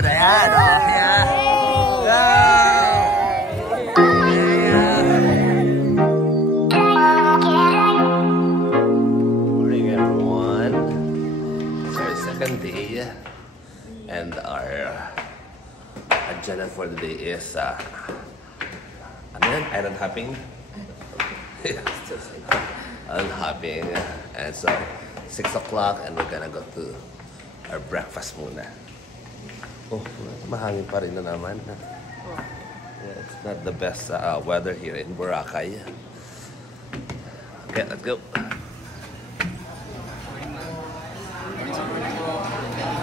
Ayun, ayan. Ayan. Morning, everyone. It's our second day. And our agenda for the day is ano yan? Island hopping? Island hopping. And so, 6 o'clock and we're gonna go to our breakfast muna. Oh, mahangin pa rin na naman. Yeah, it's not the best weather here in Boracay. Okay, let's go.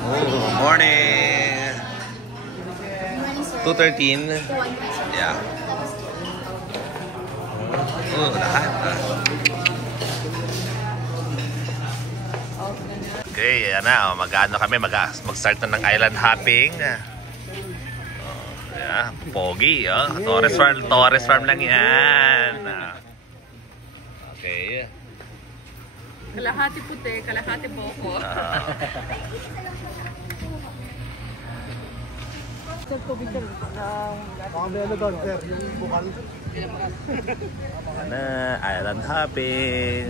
Oh, morning! 2:13. Yeah. Oh, lahat. Okay, yan na. Mag-ano kami, mag-start na ng island hopping. Oh, yeah, pogi. Oh. Torres Farm lang yan. Okay. Kalahati puti, kalahati boko. Island hopping.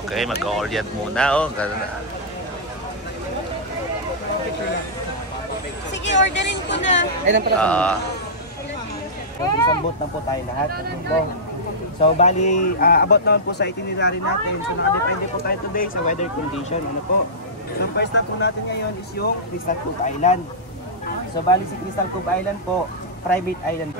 Okay, mag-orient muna. Oh, Sige, orderin ko na. Isang boat na po tayo lahat. So, bali, about naman po sa itinerary natin. So, nakadepende po tayo today sa weather condition. Ano po? So, first stop po natin ngayon is yung Crystal Cove Island. So, bali si Crystal Cove Island po, private island.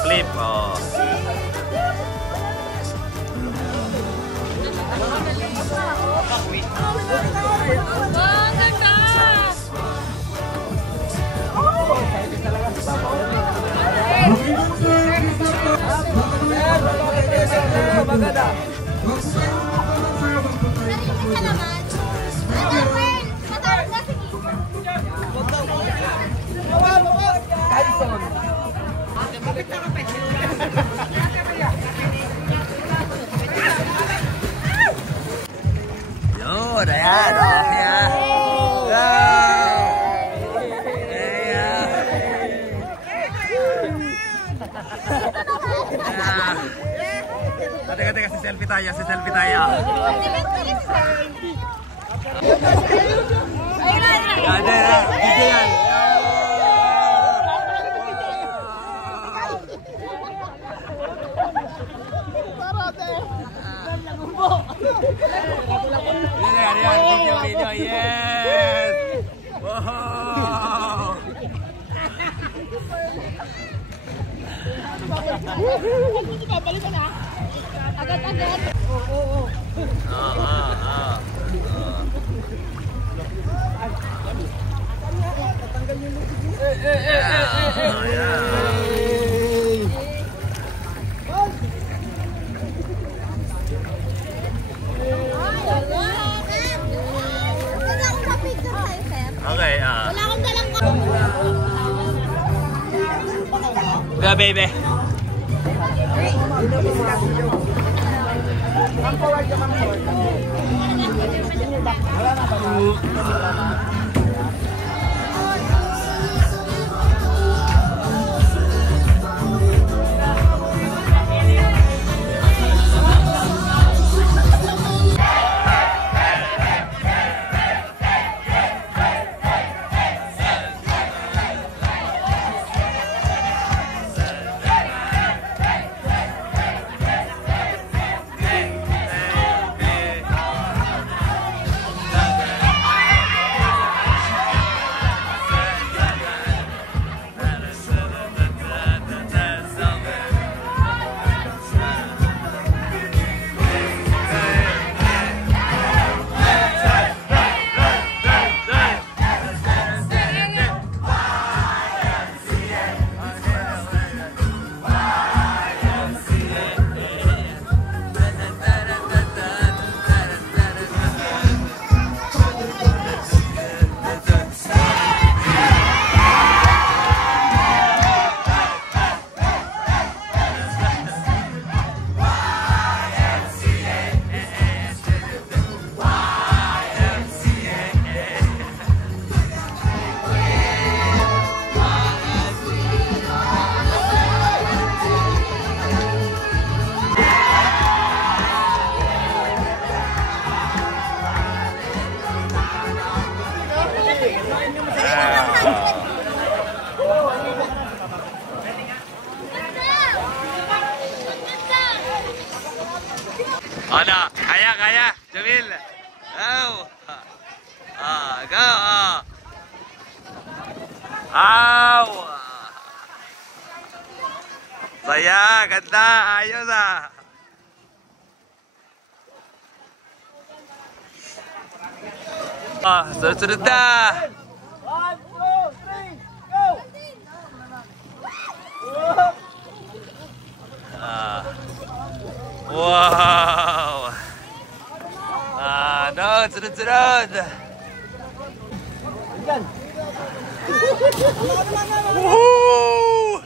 Flip, oh. Oh, ganda! maganda. Narinig ka naman. Ano, Wen? Matawag na, sige. Carlson. Yun, ayan. Okay, Teka, si selfie tayo. Yan, video yan. Yan, video, yes! Wow! Agad-agad. Okay, Wala akong dalang ko. Go, baby. Ano? Kaya. Jamil. Go. Go. Aw. Saya. Ganda. Ayos sunod-sunod na. 1, 2, 3, go! Wow. No, sunod-sunod. Woohoo!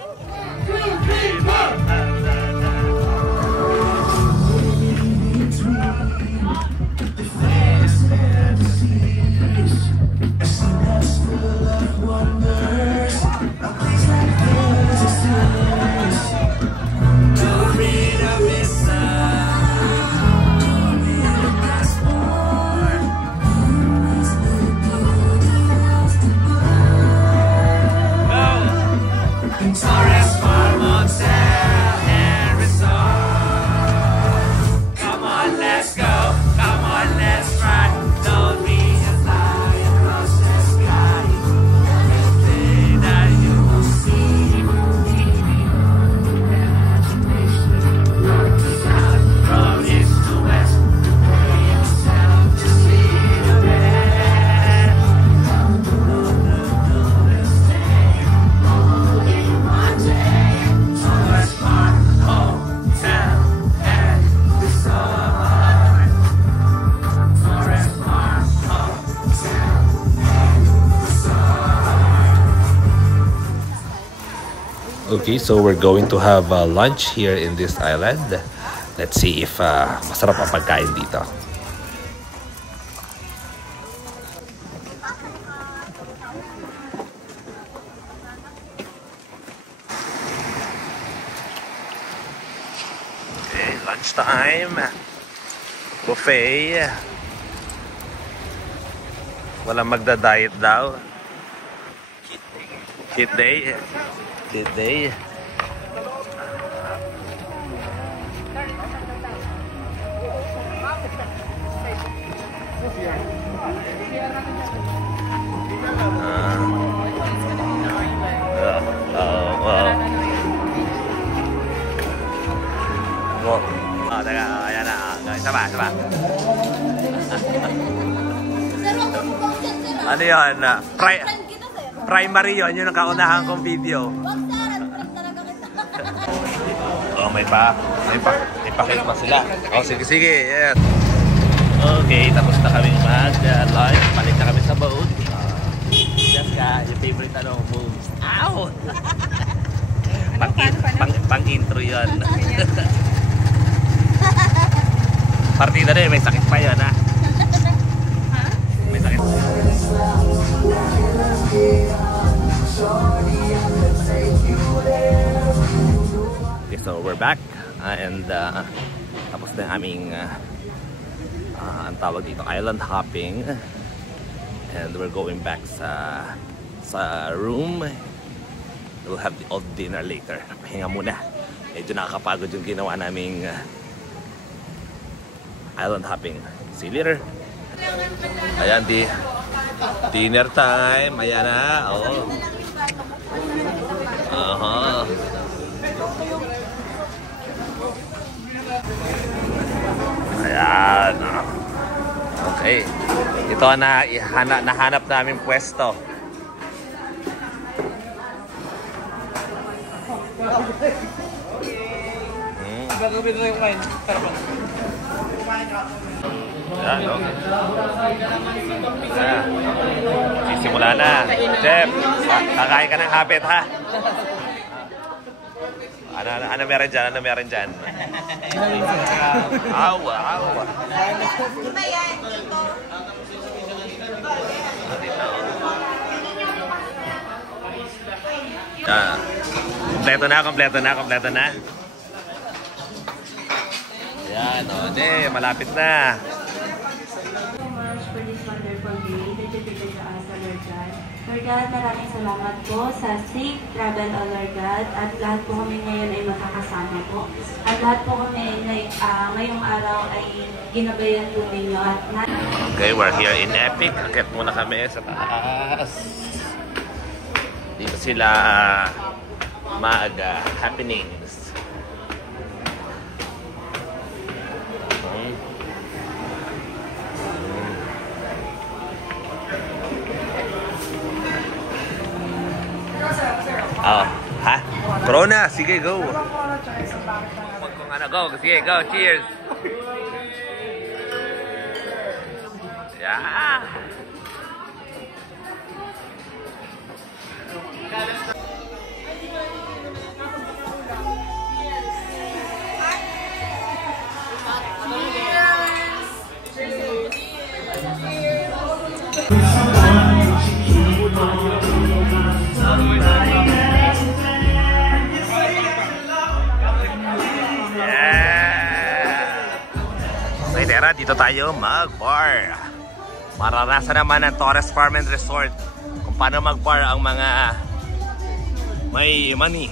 Watch Okay, so we're going to have lunch here in this island. Let's see if masarap ang pagkain dito. Okay, lunchtime. Buffet. Walang magda-diet daw. Cheat day. Cheat day. Teka, ayan na. Isa ba? Ano yun? Primary yun, yun ang kaunahan kong video. Oh, may pakit pa sila. Oh, sige. Yes. Okay, tapos na kaming mag-lunch. Palit na kami sa boat. Yes ka, yung favorite moves. Ow! Pang-intro yun. Partida na may sakit pa yun, ha? May sakit. Okay, so we're back. And tapos na aming ang tawag dito, island hopping. And we're going back sa room. We'll have the old dinner later. Pahinga muna. Medyo nakakapagod yung ginawa naming island hopping. See you later. Ayan, dinner time. Ayan na. Oh. Ayan. Okay. Ito na nahanap namin pwesto. Gagawin na yung wine. Ayan, okay. Ayan. Sisimula na. Chef, kakain ka ng hapit, ha? Ano meron dyan? Awa. Kompleto na. Ayan, malapit na. So much for this wonderful day that you given to us, O Lord God. Lord God, maraming salamat po sa safe travel, O Lord God. At lahat po kami ngayon ay makakasama po. At lahat po kami ngayong araw ay ginabayan po ninyo. Okay, we're here in Epic. Akit muna kami sa taas. Dito sila maaga happenings. Oh, ha? Corona, sige, go. Go, sige, go, cheers. Yeah. Dito tayo mag-bar. Maranasan naman ng Torres Farm and Resort kung paano mag-bar ang mga may money.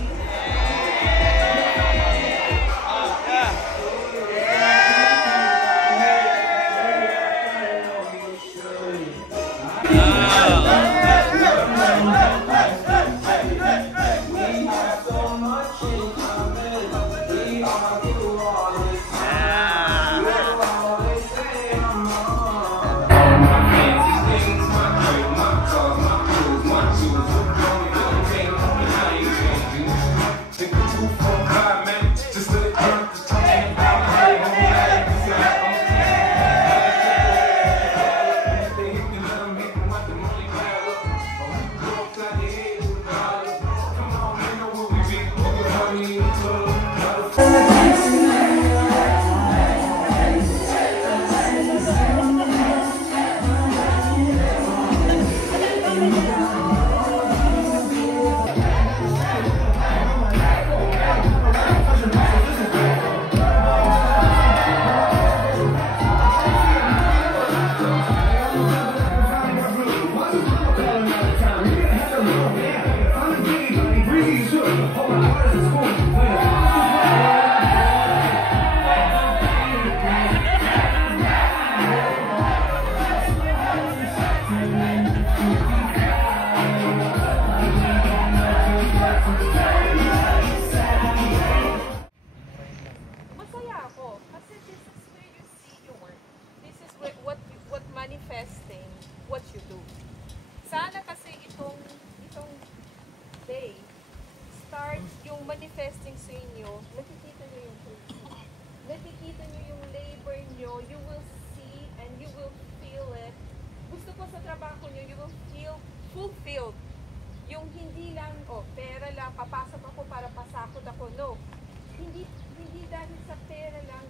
Masaya ako kasi this is where you see your work. This is what manifesting what you do. Sana kasi itong day start yung manifesting sa inyo. Nakikita nyo yung fruit. Nakikita nyo yung labor nyo. You will see and you will feel it. Gusto ko sa trabaho nyo, you will feel fulfilled. Yung hindi lang, pera lang, papasok ako para pasakot ako. No. Hindi dahil sa pera lang